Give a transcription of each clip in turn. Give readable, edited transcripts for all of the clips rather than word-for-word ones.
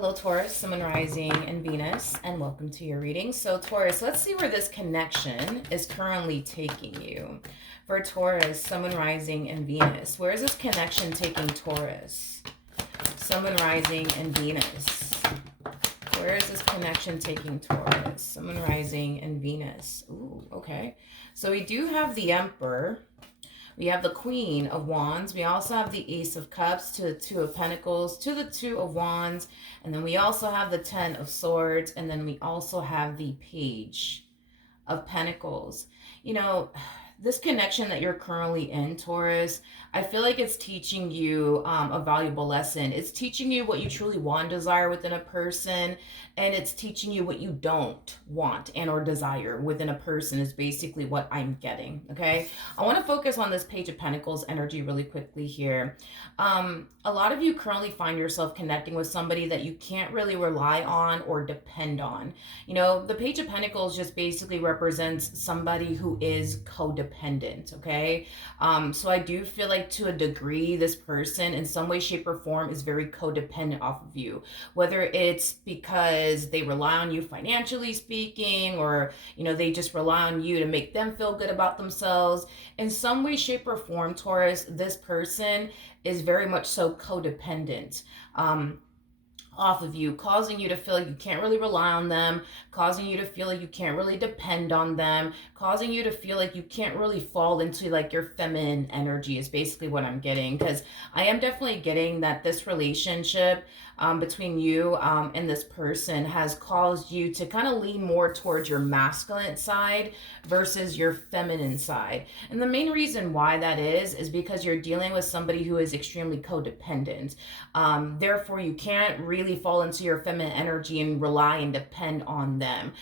Hello, Taurus, Sun, Moon, Rising, and Venus, and welcome to your reading. So, Taurus, let's see where this connection is currently taking you. For Taurus, Sun, Moon, Rising, and Venus, where is this connection taking Taurus? Sun, Moon, Rising, and Venus. Where is this connection taking Taurus? Sun, Moon, Rising, and Venus. Ooh, okay. So we do have the Emperor. We have the Queen of Wands. We also have the Ace of Cups to the Two of Pentacles to the Two of Wands. And then we also have the Ten of Swords. And then we also have the Page of Pentacles. You know, this connection that you're currently in, Taurus, I feel like it's teaching you a valuable lesson. It's teaching you what you truly want and desire within a person, and it's teaching you what you don't want and or desire within a person is basically what I'm getting, okay? I want to focus on this Page of Pentacles energy really quickly here. A lot of you currently find yourself connecting with somebody that you can't really rely on or depend on. You know, the Page of Pentacles just basically represents somebody who is codependent, okay? So I do feel like to a degree, this person in some way, shape, or form is very codependent off of you. Whether it's because they rely on you financially speaking, or, you know, they just rely on you to make them feel good about themselves. In some way, shape, or form, Taurus, this person is very much so codependent. Off of you, causing you to feel like you can't really rely on them, causing you to feel like you can't really depend on them, causing you to feel like you can't really fall into like your feminine energy is basically what I'm getting. Because I am definitely getting that this relationship between you and this person has caused you to kind of lean more towards your masculine side versus your feminine side. And the main reason why that is because you're dealing with somebody who is extremely codependent. Therefore, you can't really fall into your feminine energy and rely and depend on them.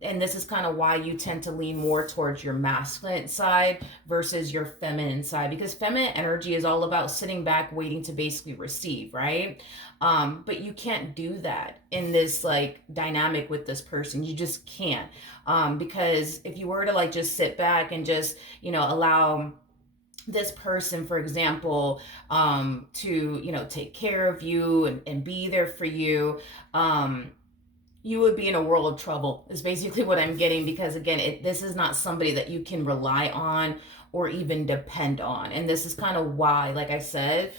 And this is kind of why you tend to lean more towards your masculine side versus your feminine side, because feminine energy is all about sitting back waiting to basically receive, right? But you can't do that in this like dynamic with this person. You just can't, because if you were to like just sit back and just, you know, allow this person, for example, to, you know, take care of you and be there for you, you would be in a world of trouble is basically what I'm getting. Because again, this is not somebody that you can rely on or even depend on. And this is kind of why, like I said,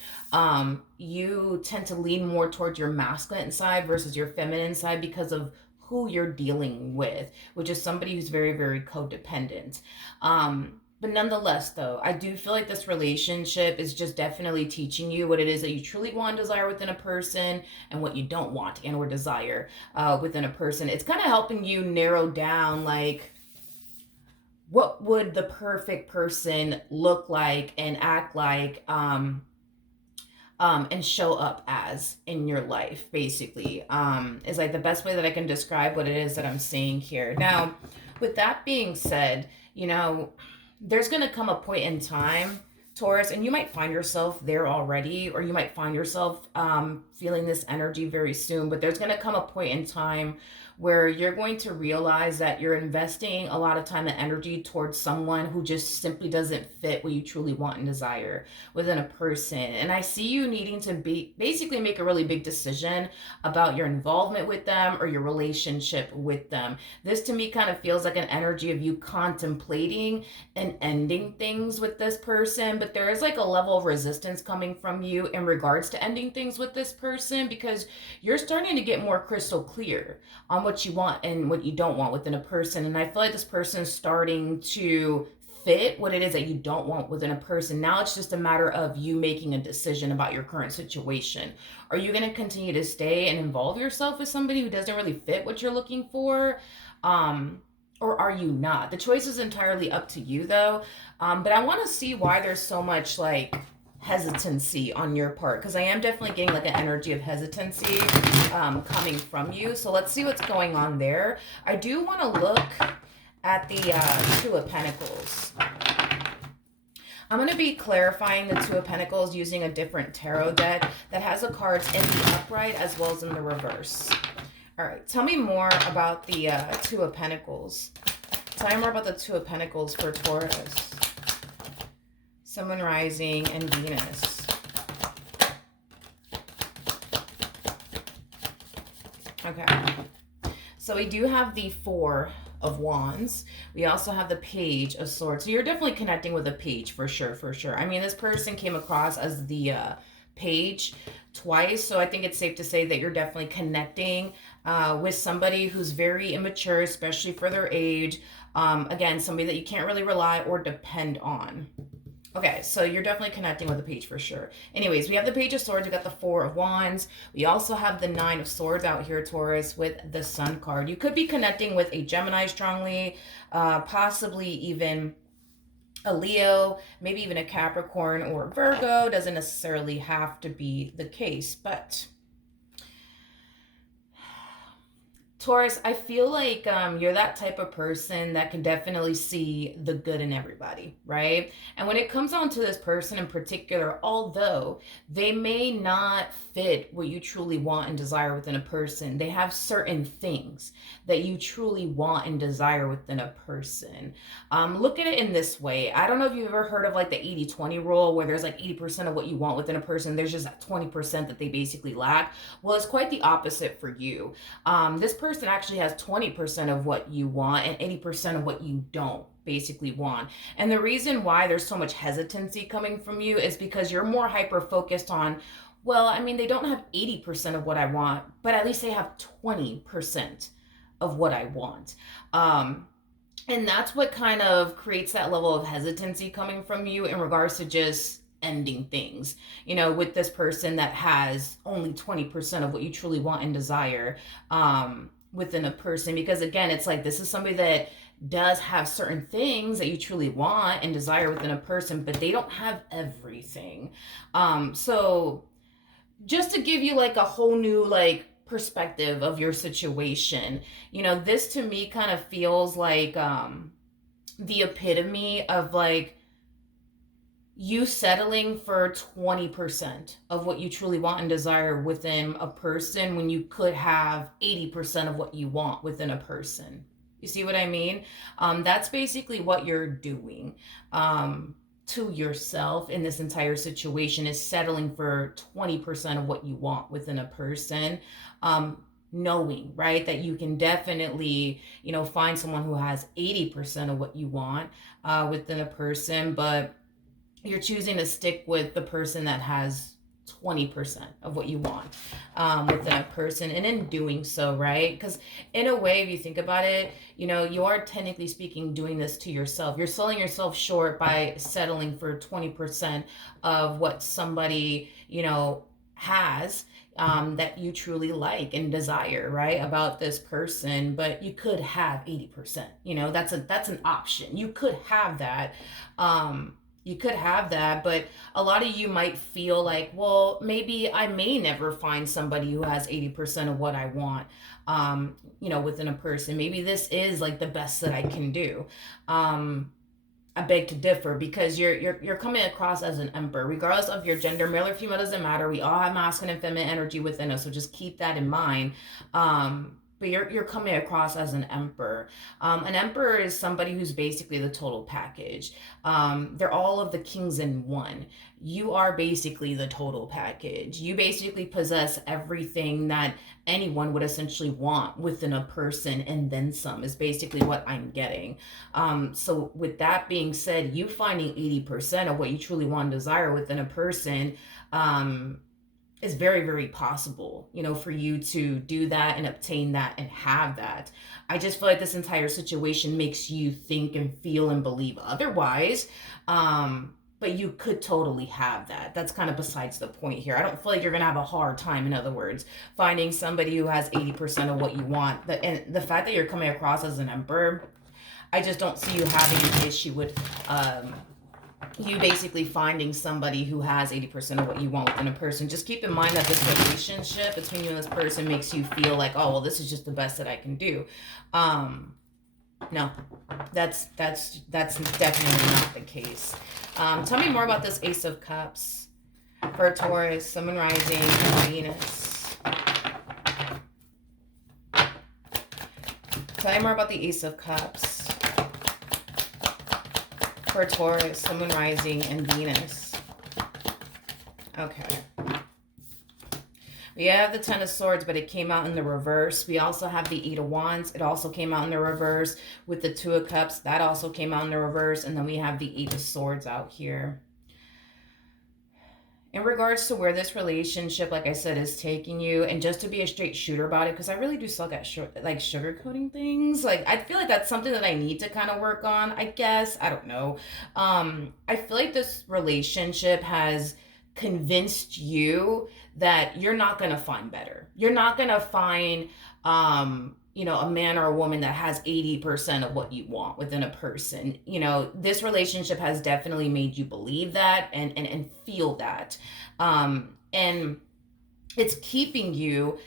you tend to lean more towards your masculine side versus your feminine side because of who you're dealing with, which is somebody who's very, very codependent. But nonetheless, though, I do feel like this relationship is just definitely teaching you what it is that you truly want and desire within a person and what you don't want and or desire within a person. It's kind of helping you narrow down, like, what would the perfect person look like and act like and show up as in your life, basically, is like the best way that I can describe what it is that I'm saying here. Now, with that being said, you know, there's going to come a point in time, Taurus, and you might find yourself there already, or you might find yourself feeling this energy very soon, but there's going to come a point in time where you're going to realize that you're investing a lot of time and energy towards someone who just simply doesn't fit what you truly want and desire within a person. And I see you needing to basically make a really big decision about your involvement with them or your relationship with them. This to me kind of feels like an energy of you contemplating and ending things with this person, but there is like a level of resistance coming from you in regards to ending things with this person, because you're starting to get more crystal clear on what you want and what you don't want within a person. And I feel like this person is starting to fit what it is that you don't want within a person. Now it's just a matter of you making a decision about your current situation. Are you going to continue to stay and involve yourself with somebody who doesn't really fit what you're looking for? Or are you not? The choice is entirely up to you, though. But I want to see why there's so much like hesitancy on your part, because I am definitely getting like an energy of hesitancy coming from you. So let's see what's going on there. I do want to look at the Two of Pentacles. I'm going to be clarifying the Two of Pentacles using a different tarot deck that has the cards in the upright as well as in the reverse. All right, tell me more about the Two of Pentacles. Tell me more about the Two of Pentacles for Taurus. Sun, Moon, Rising, and Venus. Okay. So we do have the Four of Wands. We also have the Page of Swords. So you're definitely connecting with a page for sure, for sure. I mean, this person came across as the page twice. So I think it's safe to say that you're definitely connecting with somebody who's very immature, especially for their age. Again, somebody that you can't really rely or depend on. Okay, so you're definitely connecting with the page for sure. Anyways, we have the Page of Swords, we got the Four of Wands. We also have the Nine of Swords out here, Taurus, with the Sun card. You could be connecting with a Gemini strongly, possibly even a Leo, maybe even a Capricorn or a Virgo. Doesn't necessarily have to be the case, but Taurus, I feel like you're that type of person that can definitely see the good in everybody, right? And when it comes on to this person in particular, although they may not fit what you truly want and desire within a person, they have certain things that you truly want and desire within a person. Look at it in this way. I don't know if you've ever heard of like the 80-20 rule where there's like 80% of what you want within a person, there's just that 20% that they basically lack. Well, it's quite the opposite for you. This person actually has 20% of what you want and 80% of what you don't basically want. And the reason why there's so much hesitancy coming from you is because you're more hyper focused on, well, I mean, they don't have 80% of what I want, but at least they have 20% of what I want. And that's what kind of creates that level of hesitancy coming from you in regards to just ending things, with this person that has only 20% of what you truly want and desire within a person. Because again, it's like this is somebody that does have certain things that you truly want and desire within a person, but they don't have everything. So just to give you like a whole new like perspective of your situation, this to me kind of feels like the epitome of like you settling for 20% of what you truly want and desire within a person when you could have 80% of what you want within a person. You see what I mean? That's basically what you're doing to yourself in this entire situation, is settling for 20% of what you want within a person. Knowing, right, that you can definitely, find someone who has 80% of what you want within a person, but you're choosing to stick with the person that has 20% of what you want within a person. And in doing so, right, because in a way, if you think about it, you are technically speaking doing this to yourself. You're selling yourself short by settling for 20% of what somebody has that you truly like and desire, right, about this person. But you could have 80%. That's an option. You could have that. But a lot of you might feel like, well, maybe I may never find somebody who has 80% of what I want, within a person. Maybe this is like the best that I can do. I beg to differ, because you're coming across as an emperor, regardless of your gender, male or female, doesn't matter. We all have masculine and feminine energy within us, so just keep that in mind. But you're coming across as an emperor. An emperor is somebody who's basically the total package. They're all of the kings in one. You are basically the total package. You basically possess everything that anyone would essentially want within a person, and then some, is basically what I'm getting. So with that being said, you finding 80% of what you truly want and desire within a person is very, very possible, for you to do that and obtain that and have that. I just feel like this entire situation makes you think and feel and believe otherwise. But you could totally have that. That's kind of besides the point here. I don't feel like you're going to have a hard time, in other words, finding somebody who has 80% of what you want. And the fact that you're coming across as an emperor, I just don't see you having an issue with you basically finding somebody who has 80% of what you want within a person. Just keep in mind that this relationship between you and this person makes you feel like, oh, well, this is just the best that I can do. No, that's definitely not the case. Tell me more about this Ace of Cups for Taurus, Sun, Moon, Rising, Venus. Tell me more about the Ace of Cups for Taurus, Sun, Moon, Rising, and Venus. Okay. We have the Ten of Swords, but it came out in the reverse. We also have the Eight of Wands. It also came out in the reverse with the Two of Cups. That also came out in the reverse. And then we have the Eight of Swords out here. In regards to where this relationship, like I said, is taking you, and just to be a straight shooter about it, because I really do suck at like sugarcoating things. Like, I feel like that's something that I need to kind of work on, I guess. I don't know. I feel like this relationship has convinced you that you're not going to find better. You're not going to find a man or a woman that has 80% of what you want within a person. This relationship has definitely made you believe that and feel that. And it's keeping you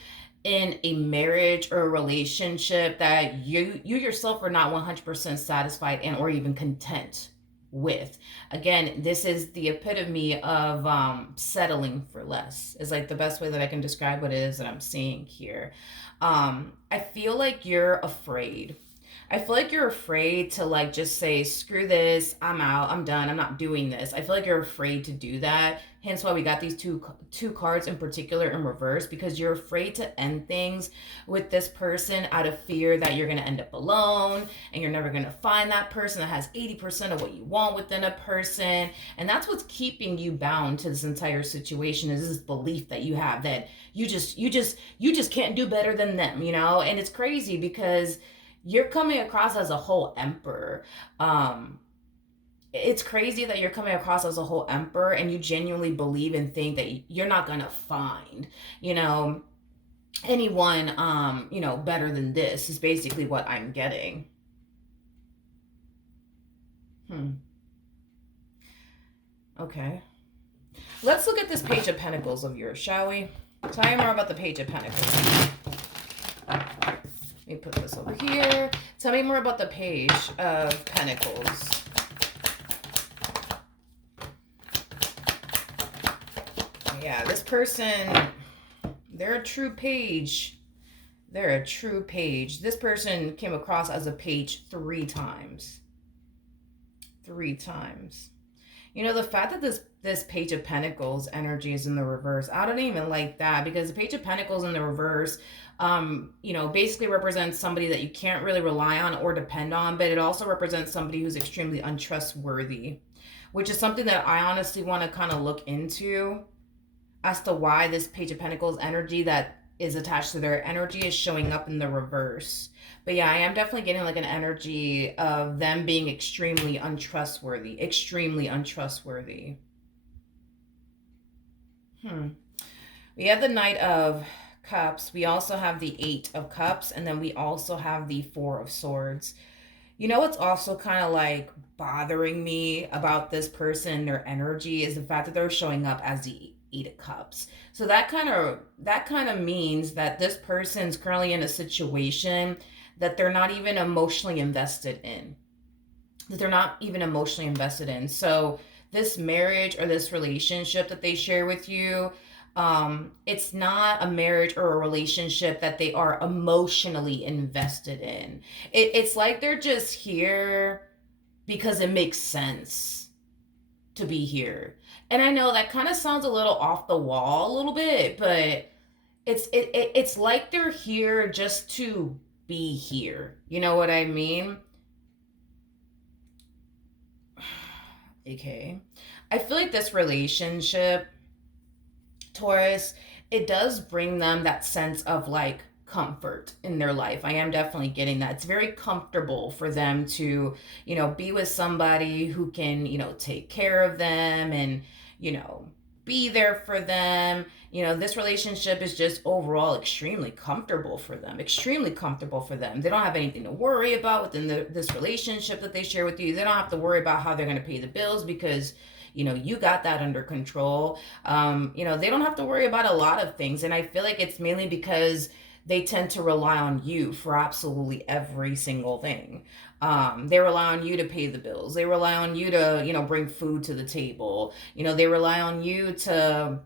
in a marriage or a relationship that you yourself are not 100% satisfied and or even content with. Again, this is the epitome of settling for less, is like the best way that I can describe what it is that I'm seeing here. I feel like you're afraid. I feel like you're afraid to like just say, screw this, I'm out, I'm done, I'm not doing this. I feel like you're afraid to do that. Hence why we got these two cards in particular in reverse, because you're afraid to end things with this person out of fear that you're going to end up alone and you're never going to find that person that has 80% of what you want within a person. And that's what's keeping you bound to this entire situation, is this belief that you have that you just can't do better than them, And it's crazy because you're coming across as a whole emperor. It's crazy that you're coming across as a whole emperor and you genuinely believe and think that you're not gonna find, anyone, better than this, is basically what I'm getting. Okay. Let's look at this Page of Pentacles of yours, shall we? Tell me more about the Page of Pentacles. Let me put this over here. Tell me more about the Page of Pentacles. Yeah, this person, they're a true page. They're a true page. This person came across as a page 3 times. 3 times. The fact that this Page of Pentacles energy is in the reverse, I don't even like that, because the Page of Pentacles in the reverse, basically represents somebody that you can't really rely on or depend on, but it also represents somebody who's extremely untrustworthy, which is something that I honestly want to kind of look into as to why this Page of Pentacles energy that is attached to their energy is showing up in the reverse. But yeah, I am definitely getting like an energy of them being extremely untrustworthy. Extremely untrustworthy. We have the Knight of Cups. We also have the 8 of Cups. And then we also have the 4 of Swords. What's also kind of like bothering me about this person, their energy, is the fact that they're showing up as the 8 of Cups. So that kind of means that this person's currently in a situation that they're not even emotionally invested in. So this marriage or this relationship that they share with you, it's not a marriage or a relationship that they are emotionally invested in. It's like they're just here because it makes sense to be here. And I know that kind of sounds a little off the wall a little bit, but it's like they're here just to be here. You know what I mean? Okay. I feel like this relationship, Taurus, it does bring them that sense of like comfort in their life. I am definitely getting that. It's very comfortable for them to, be with somebody who can, take care of them and, be there for them. This relationship is just overall extremely comfortable for them. Extremely comfortable for them. They don't have anything to worry about within this relationship that they share with you. They don't have to worry about how they're going to pay the bills because you got that under control. They don't have to worry about a lot of things. And I feel like it's mainly because they tend to rely on you for absolutely every single thing. They rely on you to pay the bills. They rely on you to, bring food to the table. They rely on you to,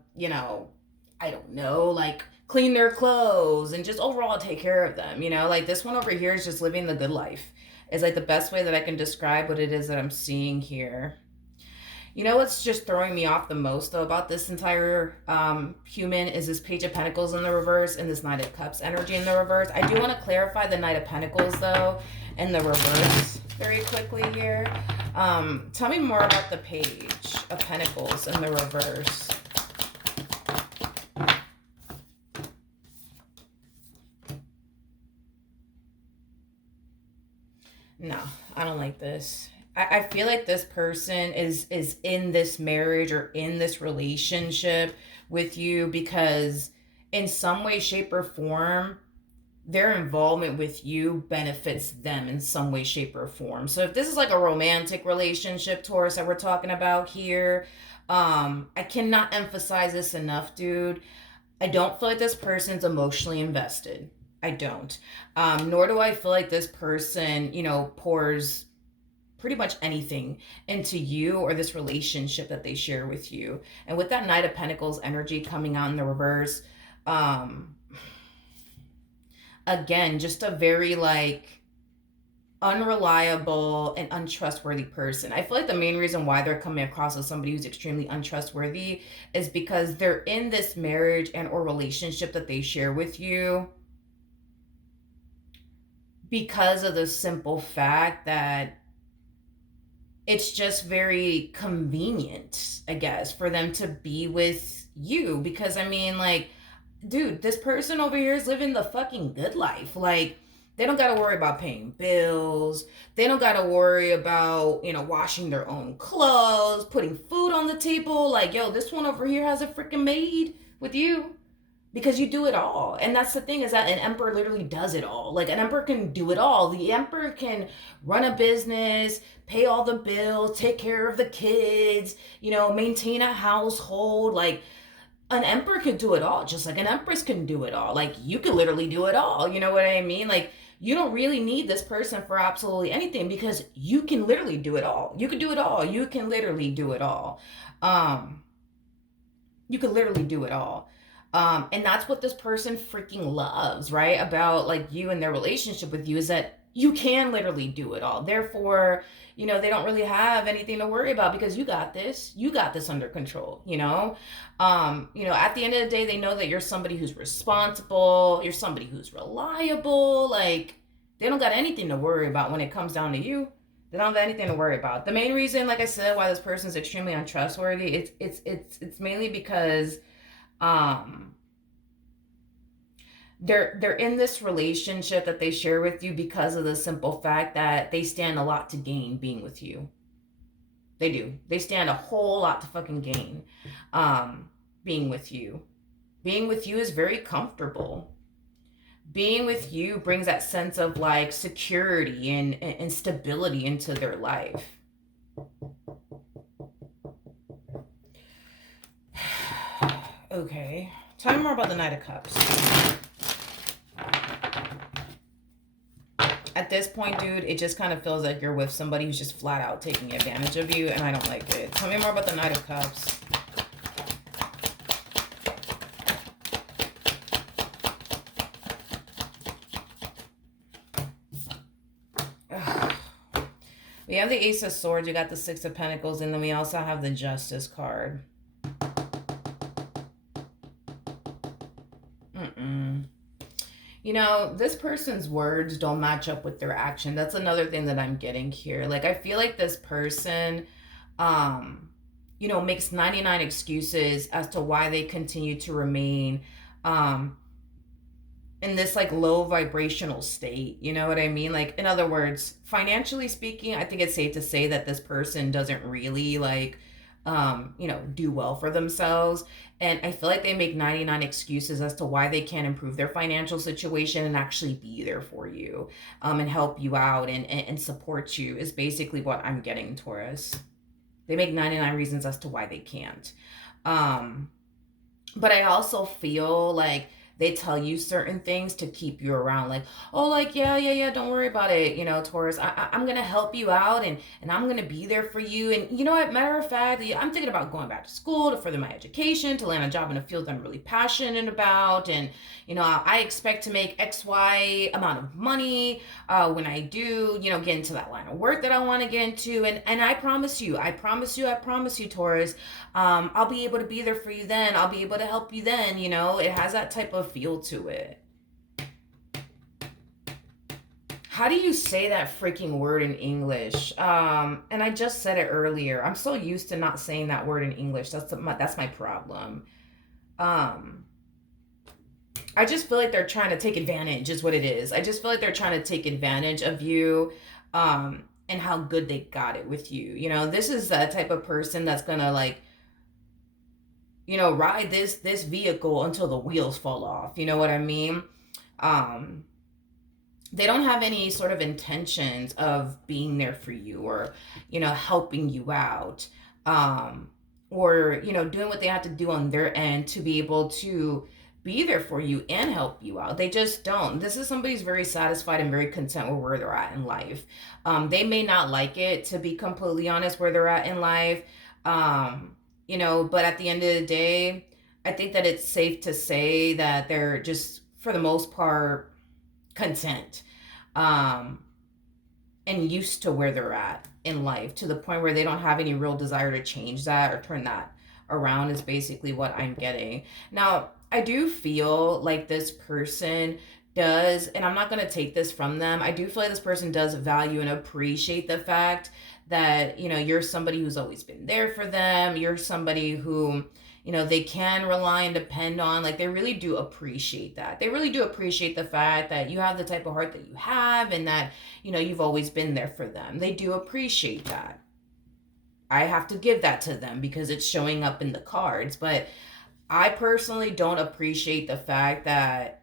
I don't know, like clean their clothes and just overall take care of them. Like this one over here is just living the good life. Is like the best way that I can describe what it is that I'm seeing here. You know what's just throwing me off the most though about this entire human is this Page of Pentacles in the reverse and this Knight of Cups energy in the reverse. I do want to clarify the Knight of Pentacles though in the reverse very quickly here. Tell me more about the Page of Pentacles in the reverse. No, I don't like this. I feel like this person is in this marriage or in this relationship with you because in some way, shape, or form, their involvement with you benefits them in some way, shape, or form. So if this is like a romantic relationship, Taurus, that we're talking about here, I cannot emphasize this enough, dude. I don't feel like this person's emotionally invested. I don't. Nor do I feel like this person, you know, pours pretty much anything into you or this relationship that they share with you. And with that Knight of Pentacles energy coming out in the reverse, again, just a very like unreliable and untrustworthy person. I feel like the main reason why they're coming across as somebody who's extremely untrustworthy is because they're in this marriage and or relationship that they share with you because of the simple fact that it's just very convenient, I guess, for them to be with you. Because I mean, like, dude, this person over here is living the fucking good life. Like, they don't got to worry about paying bills. They don't got to worry about, you know, washing their own clothes, putting food on the table. Like, yo, this one over here has a freaking maid with you because you do it all. And that's the thing, is that an emperor literally does it all. Like, an emperor can do it all. The emperor can run a business, pay all the bills, take care of the kids, you know, maintain a household. Like, an emperor could do it all, just like an empress can do it all. Like, you could literally do it all. You know what I mean? Like, you don't really need this person for absolutely anything because you can literally do it all. You could do it all. You can literally do it all. You could literally do it all. And that's what this person freaking loves, right? About like you and their relationship with you, is that you can literally do it all. Therefore, you know, they don't really have anything to worry about because you got this. You got this under control, you know? At the end of the day, they know that you're somebody who's responsible, you're somebody who's reliable. Like, they don't got anything to worry about when it comes down to you. They don't have anything to worry about. The main reason, like I said, why this person is extremely untrustworthy, it's mainly because they're in this relationship that they share with you because of the simple fact that they stand a lot to gain being with you. They do. They stand a whole lot to fucking gain being with you. Being with you is very comfortable. Being with you brings that sense of like security and stability into their life. Okay. Tell me more about the Knight of Cups. At this point, dude, it just kind of feels like you're with somebody who's just flat out taking advantage of you, and I don't like it. Tell me more about the Knight of Cups. Ugh. We have the Ace of Swords, we got the Six of Pentacles, and then we also have the Justice card. You know, this person's words don't match up with their action. That's another thing that I'm getting here. Like, I feel like this person, makes 99 excuses as to why they continue to remain in this like low vibrational state. You know what I mean? Like, in other words, financially speaking, I think it's safe to say that this person doesn't really like do well for themselves. And I feel like they make 99 excuses as to why they can't improve their financial situation and actually be there for you and help you out and support you, is basically what I'm getting, Taurus. They make 99 reasons as to why they can't. But I also feel like They tell you certain things to keep you around, like, oh, like, yeah, don't worry about it, Taurus. I'm gonna help you out, and I'm gonna be there for you. And you know what? Matter of fact, I'm thinking about going back to school to further my education, to land a job in a field I'm really passionate about, and I expect to make XY amount of money when I do, get into that line of work that I want to get into. And I promise you, Taurus, I'll be able to be there for you then. I'll be able to help you then. It has that type of feel to it. How do you say that freaking word in English? And I just said it earlier. I'm so used to not saying that word in English. That's my problem. Um, I just feel like they're trying to take advantage, is what it is. I just feel like they're trying to take advantage of you, and how good they got it with you. This is the type of person that's gonna, like, ride this vehicle until the wheels fall off. You know what I mean? Um, they don't have any sort of intentions of being there for you, or helping you out, um or doing what they have to do on their end to be able to be there for you and help you out. They just don't. This is somebody who's very satisfied and very content with where they're at in life. They may not like it, to be completely honest, where they're at in life. But at the end of the day, I think that it's safe to say that they're just, for the most part, content, um, and used to where they're at in life, to the point where they don't have any real desire to change that or turn that around, is basically what I'm getting. Now, I do feel like this person does, and I'm not going to take this from them, I do feel like this person does value and appreciate the fact that, you're somebody who's always been there for them. You're somebody who, they can rely and depend on. Like, they really do appreciate that. They really do appreciate the fact that you have the type of heart that you have, and that, you've always been there for them. They do appreciate that. I have to give that to them because it's showing up in the cards. But I personally don't appreciate the fact that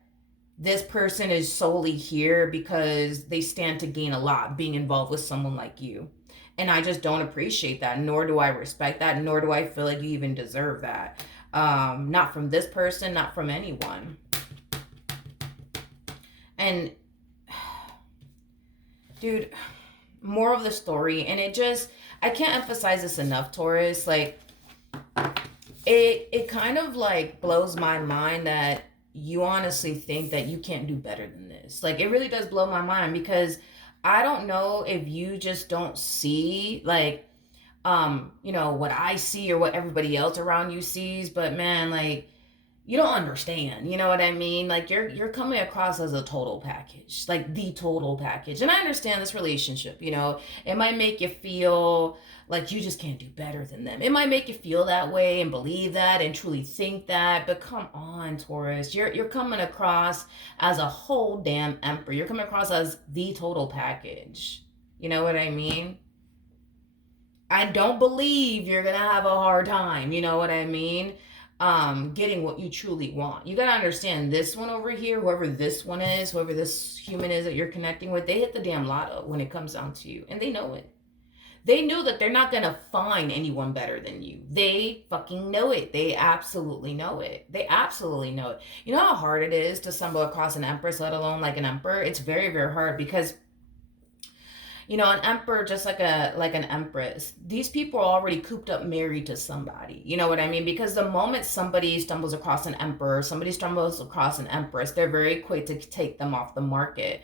this person is solely here because they stand to gain a lot being involved with someone like you. And I just don't appreciate that, nor do I respect that, nor do I feel like you even deserve that. Not from this person, not from anyone. And, dude, more of the story, and I can't emphasize this enough, Taurus. Like, it kind of, like, blows my mind that you honestly think that you can't do better than this. Like, it really does blow my mind, because I don't know if you just don't see, like, what I see or what everybody else around you sees, but man, like, you don't understand. You know what I mean? Like, you're coming across as a total package, like the total package. And I understand this relationship, it might make you feel like you just can't do better than them. It might make you feel that way and believe that and truly think that. But come on, Taurus, you're coming across as a whole damn emperor. You're coming across as the total package. You know what I mean? I don't believe you're gonna have a hard time. You know what I mean? Getting what you truly want. You gotta understand, this one over here, whoever this one is, whoever this human is that you're connecting with, they hit the damn lotto when it comes down to you, and they know it. They know that they're not gonna find anyone better than you. They fucking know it. They absolutely know it. They absolutely know it. You know how hard it is to stumble across an empress, let alone like an emperor? It's very, very hard, because an emperor, just like an empress, these people are already cooped up married to somebody. You know what I mean? Because the moment somebody stumbles across an emperor, somebody stumbles across an empress, they're very quick to take them off the market.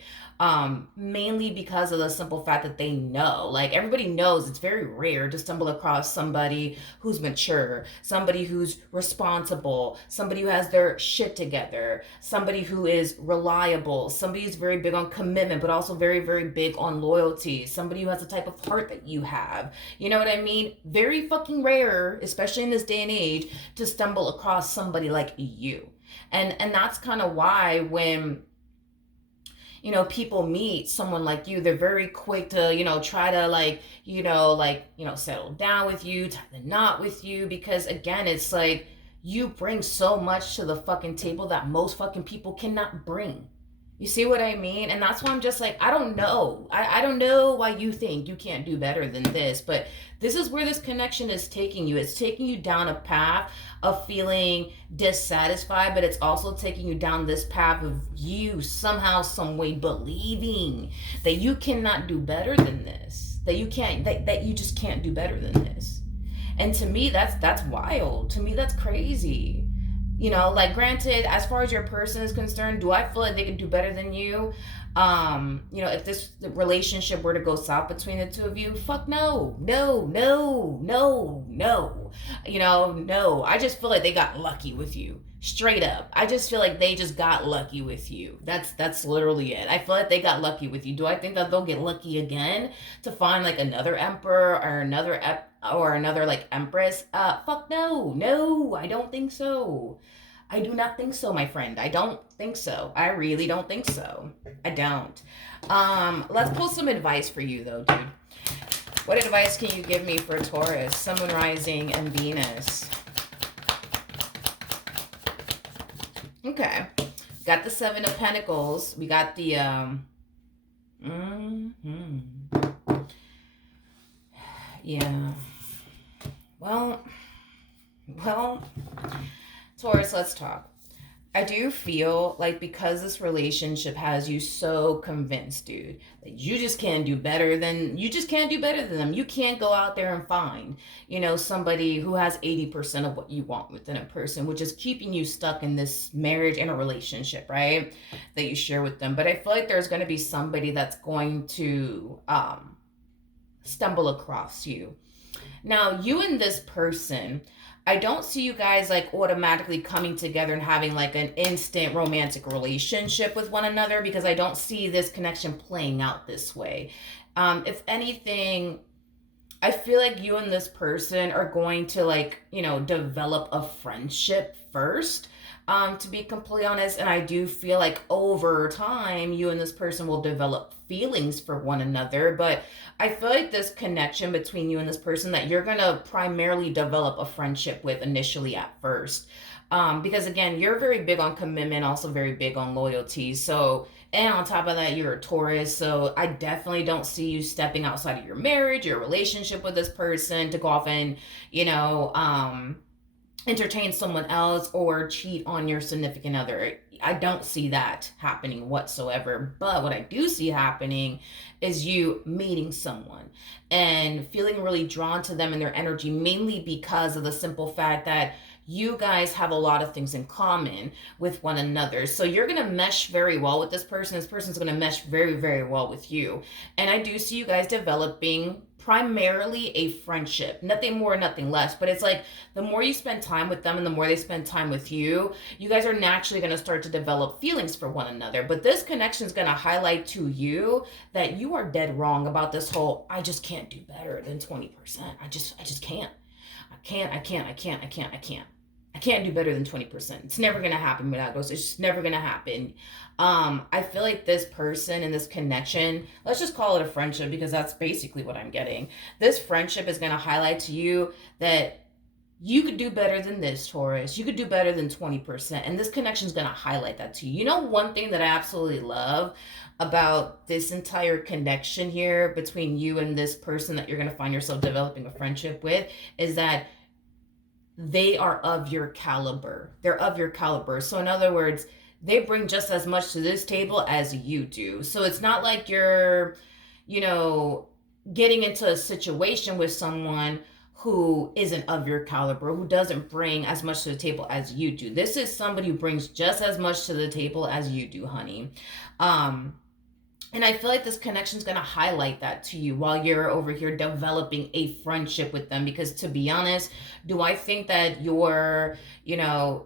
Mainly because of the simple fact that they know, like, everybody knows it's very rare to stumble across somebody who's mature, somebody who's responsible, somebody who has their shit together, somebody who is reliable, somebody who's very big on commitment, but also very, very big on loyalty, somebody who has the type of heart that you have. You know what I mean? Very fucking rare, especially in this day and age, to stumble across somebody like you. And that's kind of why when people meet someone like you, they're very quick to, try to settle down with you, tie the knot with you, because again, it's like, you bring so much to the fucking table that most fucking people cannot bring. You see what I mean? And that's why I'm just like, I don't know. I don't know why you think you can't do better than this, but this is where this connection is taking you. It's taking you down a path of feeling dissatisfied, but it's also taking you down this path of you somehow, some way believing that you cannot do better than this. That you can't that you just can't do better than this. And to me, that's wild. To me, that's crazy. Like, granted, as far as your person is concerned, do I feel like they can do better than you? If this relationship were to go south between the two of you, fuck no, no, no, no, no. No. I just feel like they got lucky with you. Straight up. I just feel like they just got lucky with you. That's literally it. I feel like they got lucky with you. Do I think that they'll get lucky again to find like another emperor or another like empress? Fuck no. No, I don't think so. I do not think so, my friend. I don't think so. I really don't think so. I don't. Let's pull some advice for you though, dude. What advice can you give me for Taurus, Sun, Moon, Rising, and Venus? Okay. Got the Seven of Pentacles. We got the yeah. Well, Taurus, let's talk. I do feel like because this relationship has you so convinced, dude, that you just can't do better than them. You can't go out there and find, somebody who has 80% of what you want within a person, which is keeping you stuck in this marriage and a relationship, right? That you share with them. But I feel like there's going to be somebody that's going to stumble across you. Now, you and this person, I don't see you guys like automatically coming together and having like an instant romantic relationship with one another, because I don't see this connection playing out this way. If anything, I feel like you and this person are going to like, develop a friendship first. To be completely honest, and I do feel like over time, you and this person will develop feelings for one another, but I feel like this connection between you and this person that you're gonna primarily develop a friendship with initially at first. Because again, you're very big on commitment, also very big on loyalty. So, and on top of that, you're a Taurus. So I definitely don't see you stepping outside of your marriage, your relationship with this person to go off and, entertain someone else or cheat on your significant other. I don't see that happening whatsoever. But what I do see happening is you meeting someone and feeling really drawn to them and their energy, mainly because of the simple fact that you guys have a lot of things in common with one another. So you're going to mesh very well with this person. This person's going to mesh very, very well with you. And I do see you guys developing primarily a friendship, nothing more, nothing less. But it's like the more you spend time with them and the more they spend time with you, you guys are naturally going to start to develop feelings for one another. But this connection is going to highlight to you that you are dead wrong about this whole I just can't do better than 20%. I just can't. I can't do better than 20%. It's never going to happen, Milagros. It's just never going to happen. I feel like this person and this connection, let's just call it a friendship because that's basically what I'm getting. This friendship is going to highlight to you that you could do better than this, Taurus. You could do better than 20%. And this connection is going to highlight that to you. One thing that I absolutely love about this entire connection here between you and this person that you're going to find yourself developing a friendship with is that they are of your caliber. They're of your caliber. So in other words, they bring just as much to this table as you do. So it's not like you're, getting into a situation with someone who isn't of your caliber, who doesn't bring as much to the table as you do. This is somebody who brings just as much to the table as you do, honey. And I feel like this connection is going to highlight that to you while you're over here developing a friendship with them. Because to be honest, do I think that you're,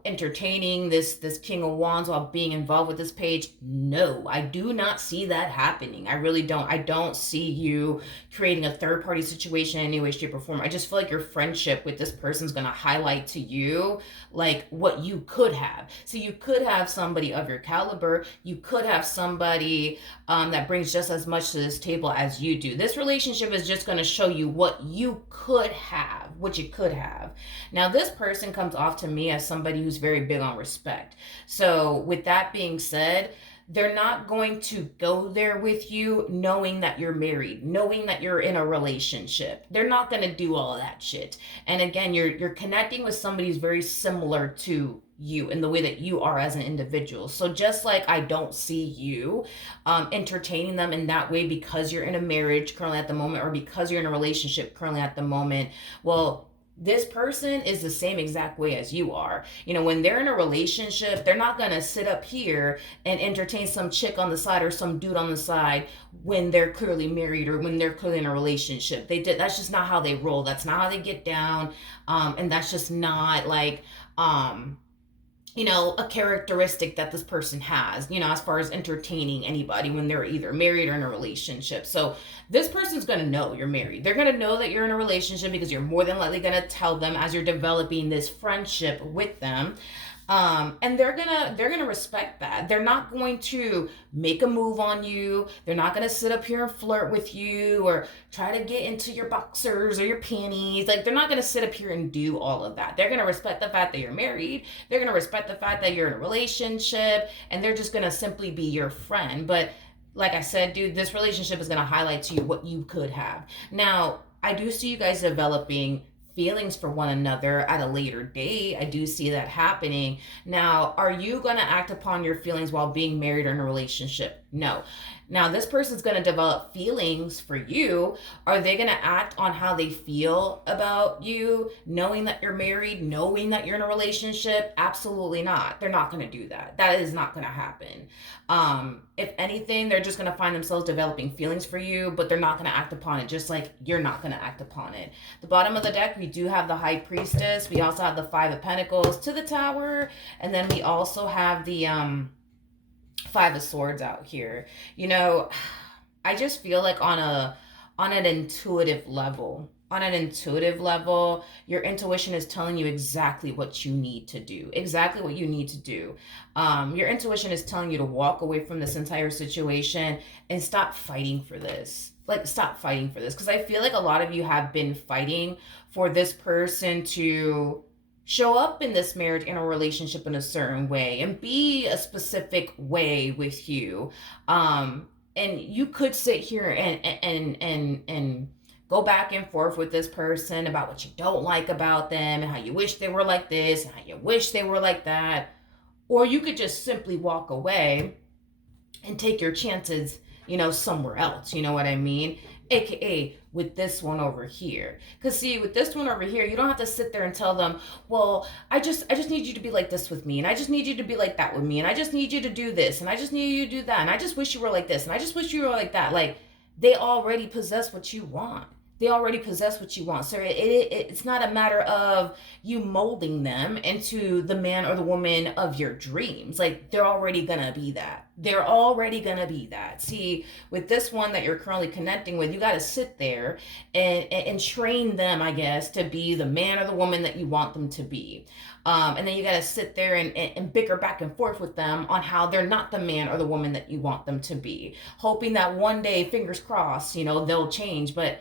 entertaining this King of Wands while being involved with this page? No, I do not see that happening. I really don't. I don't see you creating a third party situation in any way, shape, or form. I just feel like your friendship with this person is going to highlight to you like what you could have. So you could have somebody of your caliber. You could have somebody that brings just as much to this table as you do. This relationship is just going to show you what you could have, what you could have. Now, this person comes off to me as somebody who's very big on respect. So with that being said, they're not going to go there with you knowing that you're married, knowing that you're in a relationship. They're not going to do all of that shit. And again, you're connecting with somebody who's very similar to you in the way that you are as an individual. So just like I don't see you entertaining them in that way because you're in a marriage currently at the moment, or because you're in a relationship currently at the moment, well, this person is the same exact way as you are. When they're in a relationship, they're not going to sit up here and entertain some chick on the side or some dude on the side when they're clearly married or when they're clearly in a relationship. That's just not how they roll. That's not how they get down. And that's just not like a characteristic that this person has, as far as entertaining anybody when they're either married or in a relationship. So this person's going to know you're married. They're going to know that you're in a relationship because you're more than likely going to tell them as you're developing this friendship with them. And they're gonna respect that. They're not going to make a move on you. They're not gonna sit up here and flirt with you or try to get into your boxers or your panties. Like, they're not gonna sit up here and do all of that. They're gonna respect the fact that you're married. They're gonna respect the fact that you're in a relationship, and they're just gonna simply be your friend. But like I said, dude, this relationship is gonna highlight to you what you could have. Now, I do see you guys developing feelings for one another at a later date. I do see that happening. Now, are you going to act upon your feelings while being married or in a relationship? No. Now, this person's going to develop feelings for you. Are they going to act on how they feel about you, knowing that you're married, knowing that you're in a relationship? Absolutely not. They're not going to do that. That is not going to happen. If anything, they're just going to find themselves developing feelings for you, but they're not going to act upon it, just like you're not going to act upon it. The bottom of the deck, we do have the High Priestess. We also have the Five of Pentacles to the Tower. And then we also have the Five of Swords out here. I just feel like on an intuitive level, your intuition is telling you exactly what you need to do. Your intuition is telling you to walk away from this entire situation and stop fighting for this. Stop fighting for this. Because I feel like a lot of you have been fighting for this person to show up in this marriage, in a relationship, in a certain way and be a specific way with you. And you could sit here and go back and forth with this person about what you don't like about them and how you wish they were like this and how you wish they were like that. Or you could just simply walk away and take your chances, somewhere else. You know what I mean? AKA with this one over here. Because see, with this one over here, you don't have to sit there and tell them, well, I just need you to be like this with me, and I just need you to be like that with me, and I just need you to do this, and I just need you to do that, and I just wish you were like this, and I just wish you were like that. Like, they already possess what you want. So it's not a matter of you molding them into the man or the woman of your dreams. Like, they're already gonna be that. See, with this one that you're currently connecting with, you got to sit there and train them, I guess, to be the man or the woman that you want them to be. And then you got to sit there and bicker back and forth with them on how they're not the man or the woman that you want them to be, hoping that one day, fingers crossed, they'll change. But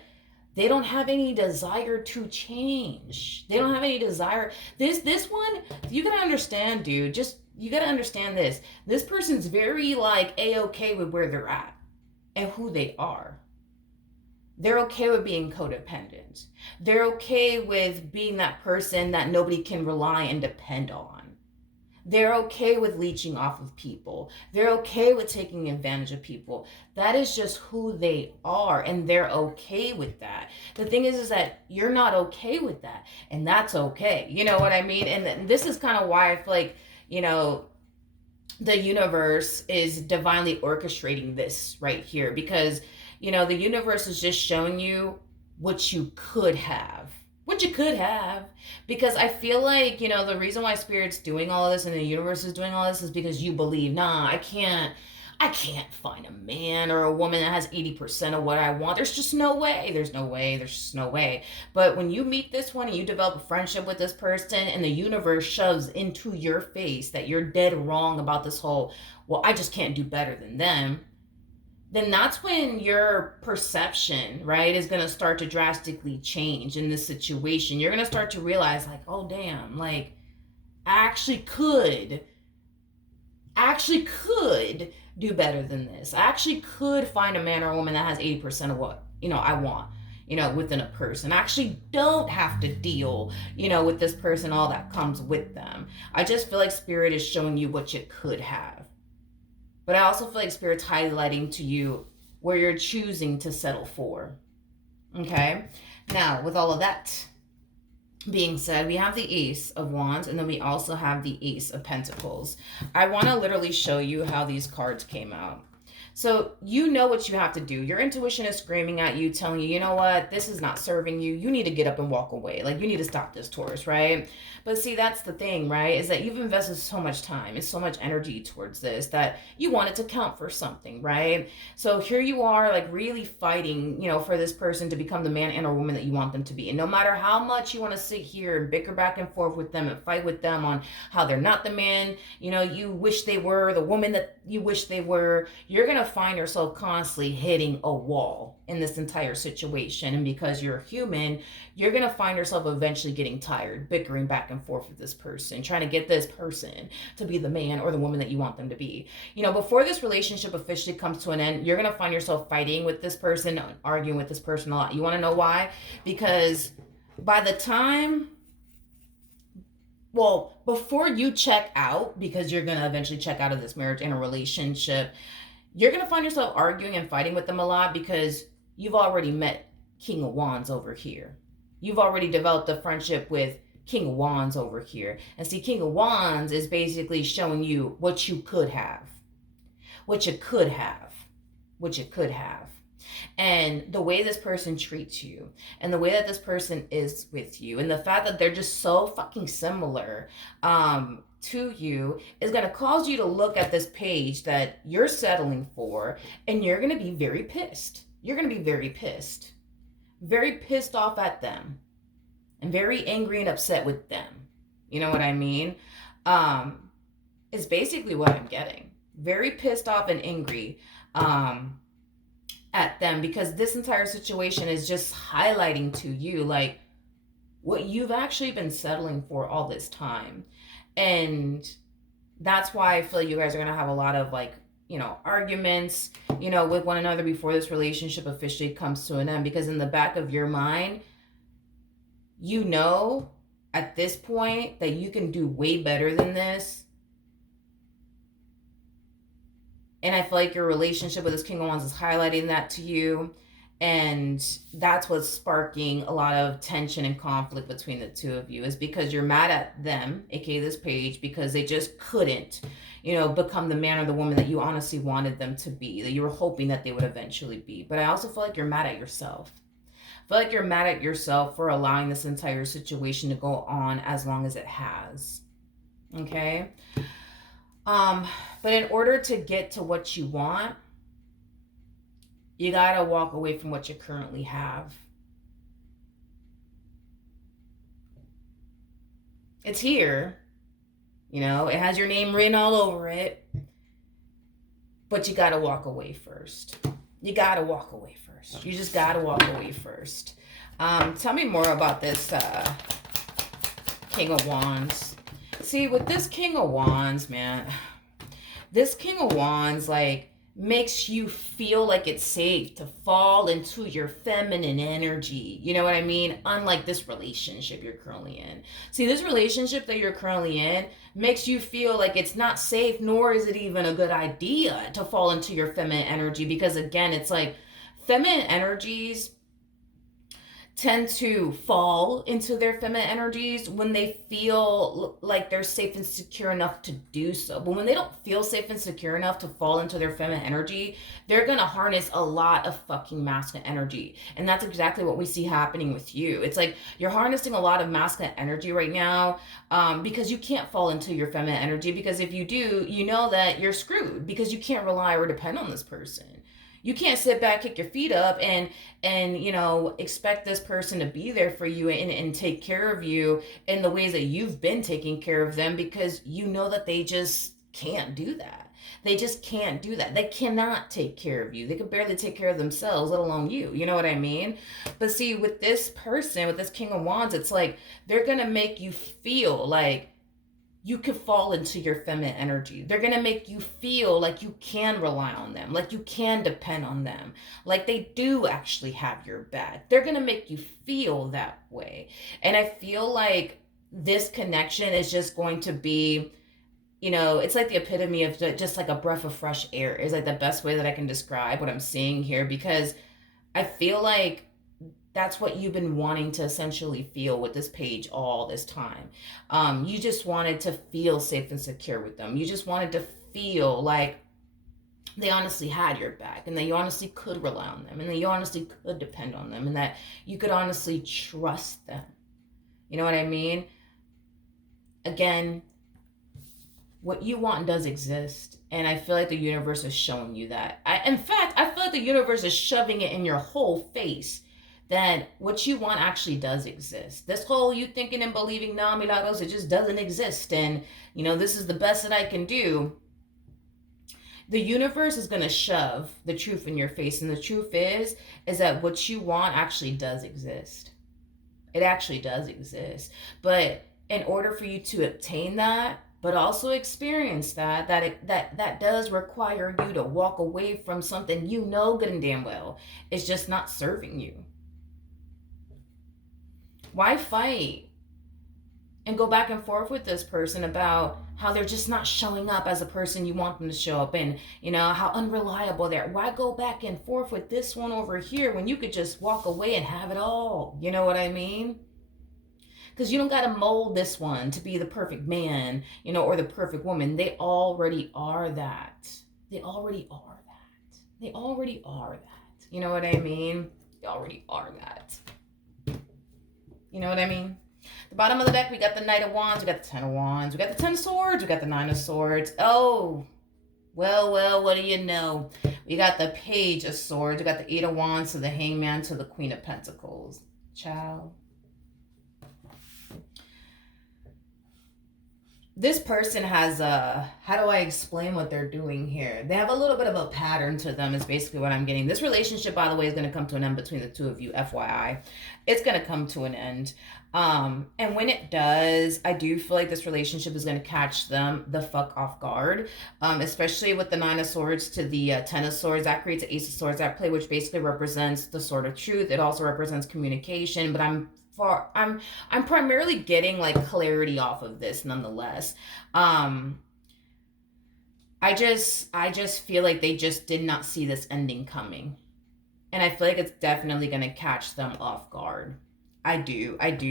they don't have any desire to change. This one, you gotta understand, dude. You gotta understand this. This person's very A-okay with where they're at and who they are. They're okay with being codependent. They're okay with being that person that nobody can rely and depend on. They're okay with leeching off of people. They're okay with taking advantage of people. That is just who they are, and they're okay with that. The thing is that you're not okay with that, and that's okay. You know what I mean? And this is kind of why I feel like, the universe is divinely orchestrating this right here, because, the universe is just showing you what you could have. Because I feel like, the reason why Spirit's doing all of this and the universe is doing all this is because you believe, nah, I can't find a man or a woman that has 80% of what I want. There's just no way. There's just no way. But when you meet this one and you develop a friendship with this person and the universe shoves into your face that you're dead wrong about this whole, well, I just can't do better than them, then that's when your perception, right, is going to start to drastically change in this situation. You're going to start to realize, oh, damn, I actually could I actually could do better than this. I actually could find a man or a woman that has 80% of what, I want, within a person. I actually don't have to deal, with this person, all that comes with them. I just feel like Spirit is showing you what you could have. But I also feel like Spirit's highlighting to you where you're choosing to settle for. Okay? Now, with all of that being said, we have the Ace of Wands, and then we also have the Ace of Pentacles. I want to literally show you how these cards came out. So you know what you have to do. Your intuition is screaming at you, telling you, you know what, this is not serving you. You need to get up and walk away. Like, you need to stop this, Taurus, right? But see, that's the thing, right? Is that you've invested so much time and so much energy towards this that you want it to count for something, right? So here you are, like, really fighting, for this person to become the man and or woman that you want them to be. And no matter how much you want to sit here and bicker back and forth with them and fight with them on how they're not the man, you wish they were, the woman that you wish they were, you're going to find yourself constantly hitting a wall in this entire situation. And because you're human, you're going to find yourself eventually getting tired, bickering back and forth with this person, trying to get this person to be the man or the woman that you want them to be. Before this relationship officially comes to an end, you're going to find yourself fighting with this person, arguing with this person a lot. You want to know why? Because by the time, before you check out, because you're going to eventually check out of this marriage and a relationship, you're going to find yourself arguing and fighting with them a lot because you've already met King of Wands over here. You've already developed a friendship with King of Wands over here. And see, King of Wands is basically showing you what you could have. What you could have. What you could have. And the way this person treats you, and the way that this person is with you, and the fact that they're just so fucking similar to you is going to cause you to look at this page that you're settling for, and you're going to be very pissed. You're going to be very pissed. Very pissed off at them. And very angry and upset with them. You know what I mean? Is basically what I'm getting. Very pissed off and angry at them, because this entire situation is just highlighting to you like what you've actually been settling for all this time. And that's why I feel like you guys are going to have a lot of arguments, with one another before this relationship officially comes to an end, because in the back of your mind, at this point that you can do way better than this. And I feel like your relationship with this King of Wands is highlighting that to you. And that's what's sparking a lot of tension and conflict between the two of you, is because you're mad at them, aka this page, because they just couldn't, become the man or the woman that you honestly wanted them to be, that you were hoping that they would eventually be. But I also feel like you're mad at yourself. I feel like you're mad at yourself for allowing this entire situation to go on as long as it has. Okay? But in order to get to what you want, you gotta walk away from what you currently have. It's here. It has your name written all over it. But you gotta walk away first. You gotta walk away first. You just gotta walk away first. Tell me more about this King of Wands. See, with this King of Wands, man, this King of Wands, makes you feel like it's safe to fall into your feminine energy. You know what I mean? Unlike this relationship you're currently in. See, this relationship that you're currently in makes you feel like it's not safe, nor is it even a good idea to fall into your feminine energy, because again, it's like feminine energies tend to fall into their feminine energies when they feel like they're safe and secure enough to do so. But when they don't feel safe and secure enough to fall into their feminine energy, they're gonna harness a lot of fucking masculine energy. And that's exactly what we see happening with you. It's like you're harnessing a lot of masculine energy right now, because you can't fall into your feminine energy, because if you do, you know that you're screwed, because you can't rely or depend on this person. You can't sit back, kick your feet up, and expect this person to be there for you and take care of you in the ways that you've been taking care of them, because you know that they just can't do that. They just can't do that. They cannot take care of you. They could barely take care of themselves, let alone you. You know what I mean? But see, with this person, with this King of Wands, it's like they're going to make you feel like you could fall into your feminine energy. They're going to make you feel like you can rely on them, like you can depend on them, like they do actually have your back. They're going to make you feel that way. And I feel like this connection is just going to be, it's like the epitome of just like a breath of fresh air, is like the best way that I can describe what I'm seeing here, because I feel like that's what you've been wanting to essentially feel with this page all this time. You just wanted to feel safe and secure with them. You just wanted to feel like they honestly had your back, and that you honestly could rely on them, and that you honestly could depend on them, and that you could honestly trust them. You know what I mean? Again, what you want does exist. And I feel like the universe is showing you that. In fact, I feel like the universe is shoving it in your whole face that what you want actually does exist. This whole you thinking and believing, nah, milagros, it just doesn't exist. And, this is the best that I can do. The universe is going to shove the truth in your face. And the truth is that what you want actually does exist. It actually does exist. But in order for you to obtain that, but also experience that does require you to walk away from something good and damn well is just not serving you. Why fight and go back and forth with this person about how they're just not showing up as a person you want them to show up, and how unreliable they are? Why go back and forth with this one over here when you could just walk away and have it all? You know what I mean? Because you don't got to mold this one to be the perfect man, or the perfect woman. They already are that. They already are that. They already are that. You know what I mean? They already are that. You know what I mean? The bottom of the deck, we got the Knight of Wands, we got the Ten of Wands, we got the Ten of Swords, we got the Nine of Swords. Oh, well, what do you know? We got the Page of Swords, we got the Eight of Wands to the Hangman to the Queen of Pentacles. Ciao. This person has how do I explain what they're doing here? They have a little bit of a pattern to them, is basically what I'm getting. This relationship, by the way, is going to come to an end between the two of you, FYI. It's going to come to an end. And when it does, I do feel like this relationship is going to catch them the fuck off guard, especially with the Nine of Swords to the Ten of Swords. That creates an Ace of Swords at play, which basically represents the Sword of Truth. It also represents communication, but I'm primarily getting like clarity off of this nonetheless. I just feel like they just did not see this ending coming. And I feel like it's definitely going to catch them off guard. I do. If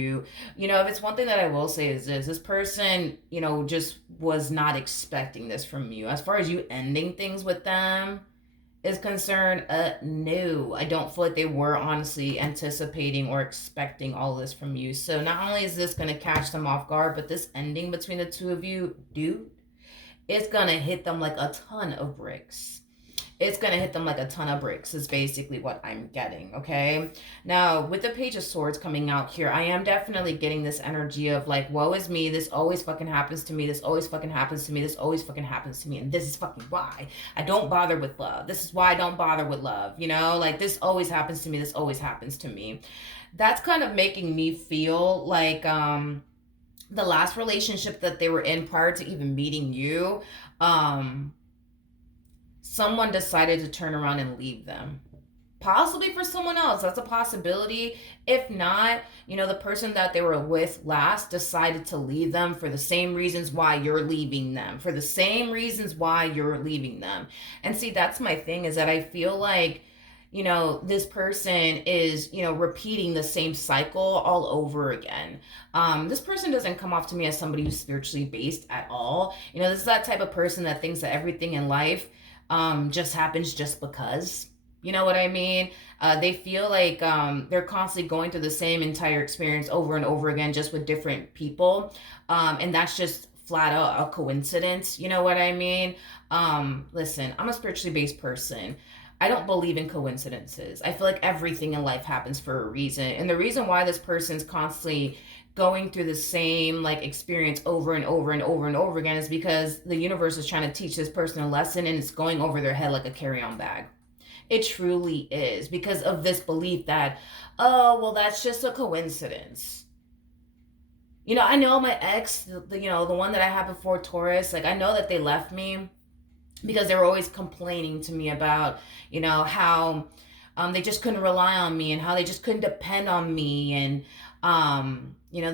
it's one thing that I will say is this person, just was not expecting this from you. As far as you ending things with them is concerned, no, I don't feel like they were honestly anticipating or expecting all this from you. So not only is this going to catch them off guard, but this ending between the two of you, dude, it's going to hit them like a ton of bricks. It's going to hit them like a ton of bricks is basically what I'm getting, okay? Now, with the Page of Swords coming out here, I am definitely getting this energy of like, woe is me, this always fucking happens to me, this always fucking happens to me, this always fucking happens to me, and this is fucking why I don't bother with love. This is why I don't bother with love, like this always happens to me, this always happens to me. That's kind of making me feel like the last relationship that they were in prior to even meeting you, someone decided to turn around and leave them. Possibly for someone else. That's a possibility. If not, the person that they were with last decided to leave them for the same reasons why you're leaving them. For the same reasons why you're leaving them. And see, that's my thing, is that I feel like, this person is, repeating the same cycle all over again. This person doesn't come off to me as somebody who's spiritually based at all. This is that type of person that thinks that everything in life just happens just because. You know what I mean? They feel like they're constantly going through the same entire experience over and over again, just with different people. And that's just flat out a coincidence. You know what I mean? Listen, I'm a spiritually based person. I don't believe in coincidences. I feel like everything in life happens for a reason. And the reason why this person's constantly going through the same experience over and over and over and over again is because the universe is trying to teach this person a lesson, and it's going over their head like a carry-on bag. It truly is, because of this belief that, oh, well, that's just a coincidence. You know, I know my ex, the one that I had before Taurus, like I know that they left me because they were always complaining to me about, how they just couldn't rely on me and how they just couldn't depend on me. And,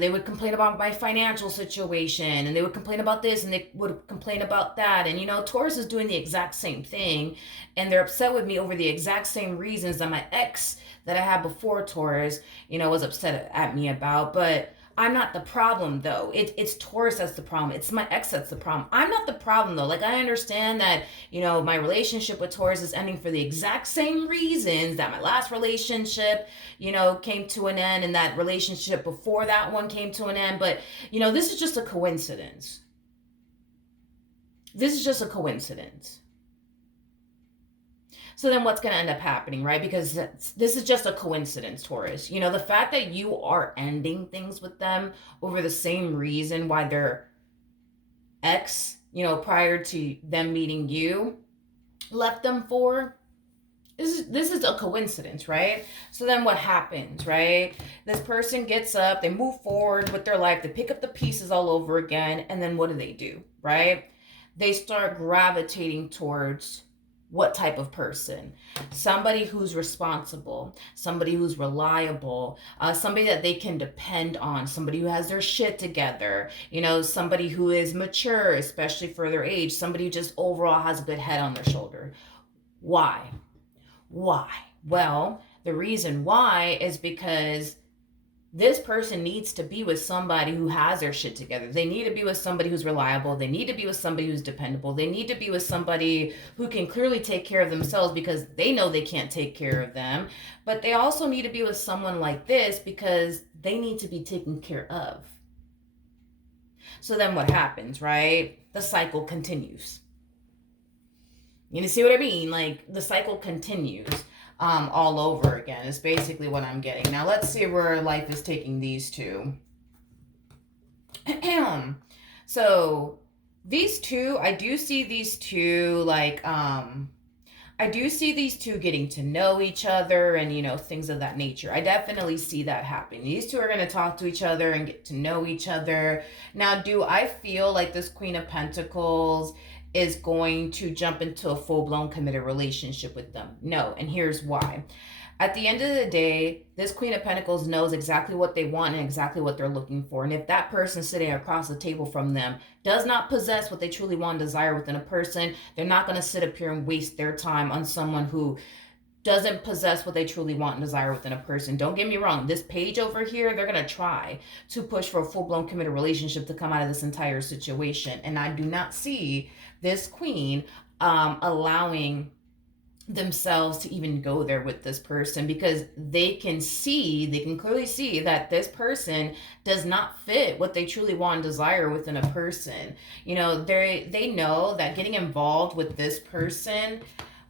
they would complain about my financial situation and they would complain about this and they would complain about that. And, Taurus is doing the exact same thing. And they're upset with me over the exact same reasons that my ex that I had before Taurus, was upset at me about. But I'm not the problem though. It's Taurus that's the problem. It's my ex that's the problem. I'm not the problem though. Like I understand that, my relationship with Taurus is ending for the exact same reasons that my last relationship, came to an end and that relationship before that one came to an end. But, this is just a coincidence. This is just a coincidence. So then what's going to end up happening, right? Because this is just a coincidence, Taurus. The fact that you are ending things with them over the same reason why their ex, prior to them meeting you, left them for. This is a coincidence, right? So then what happens, right? This person gets up, they move forward with their life, they pick up the pieces all over again, and then what do, right? They start gravitating towards what type of person? Somebody who's responsible, somebody who's reliable, somebody that they can depend on, somebody who has their shit together, somebody who is mature, especially for their age, somebody who just overall has a good head on their shoulder. Why? Well, the reason why is because this person needs to be with somebody who has their shit together. They need to be with somebody who's reliable. They need to be with somebody who's dependable. They need to be with somebody who can clearly take care of themselves because they know they can't take care of them. But they also need to be with someone like this because they need to be taken care of. So then what happens, right? The cycle continues. You see what I mean? Like the cycle continues. All over again is basically what I'm getting. Now let's see where life is taking these two. So these two, I do see these two like I do see these two getting to know each other and things of that nature. I definitely see that happening. These two are going to talk to each other and get to know each other. Now, do I feel like this Queen of Pentacles is going to jump into a full-blown committed relationship with them? No, and here's why. At the end of the day, this Queen of Pentacles knows exactly what they want and exactly what they're looking for. And if that person sitting across the table from them does not possess what they truly want and desire within a person, they're not going to sit up here and waste their time on someone who doesn't possess what they truly want and desire within a person. Don't get me wrong. This page over here, they're going to try to push for a full-blown committed relationship to come out of this entire situation. And I do not see this queen allowing themselves to even go there with this person because they can clearly see that this person does not fit what they truly want and desire within a person. They know that getting involved with this person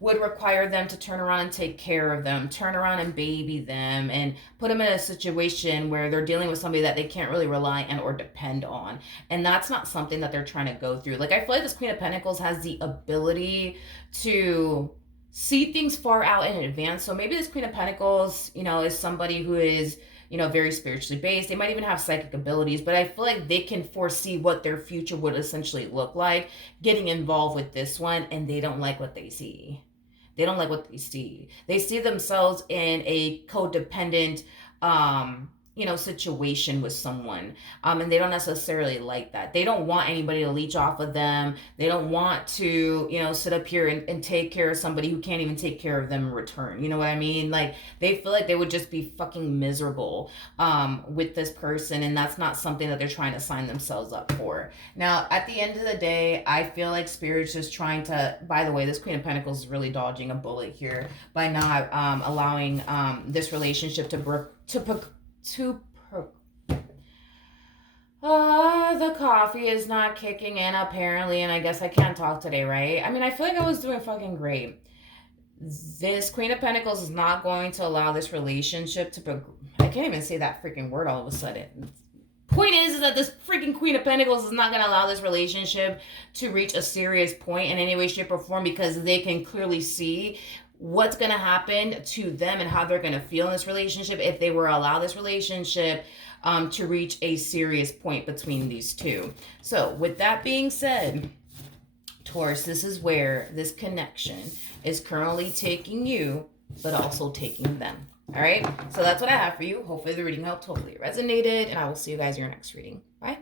would require them to turn around and take care of them, turn around and baby them, and put them in a situation where they're dealing with somebody that they can't really rely on or depend on. And that's not something that they're trying to go through. Like, I feel like this Queen of Pentacles has the ability to see things far out in advance. So maybe this Queen of Pentacles, is somebody who is, very spiritually based. They might even have psychic abilities, but I feel like they can foresee what their future would essentially look like getting involved with this one, and they don't like what they see. They don't like what they see. They see themselves in a codependent, situation with someone. And they don't necessarily like that. They don't want anybody to leech off of them. They don't want to, sit up here and take care of somebody who can't even take care of them in return. You know what I mean? Like, they feel like they would just be fucking miserable with this person. And that's not something that they're trying to sign themselves up for. Now, at the end of the day, I feel like Spirit's just trying to, by the way, this Queen of Pentacles is really dodging a bullet here by not allowing this relationship the coffee is not kicking in apparently, and I guess I can't talk today, right? I mean, I feel like I was doing fucking great. This Queen of Pentacles is not going to allow this relationship to I can't even say that freaking word all of a sudden. Point is that this freaking Queen of Pentacles is not going to allow this relationship to reach a serious point in any way, shape, or form because they can clearly see what's going to happen to them and how they're going to feel in this relationship if they were allow this relationship to reach a serious point between these two. So with that being said, Taurus, this is where this connection is currently taking you, but also taking them. All right. So that's what I have for you. Hopefully the reading helped. Hopefully it resonated. And I will see you guys in your next reading. Bye.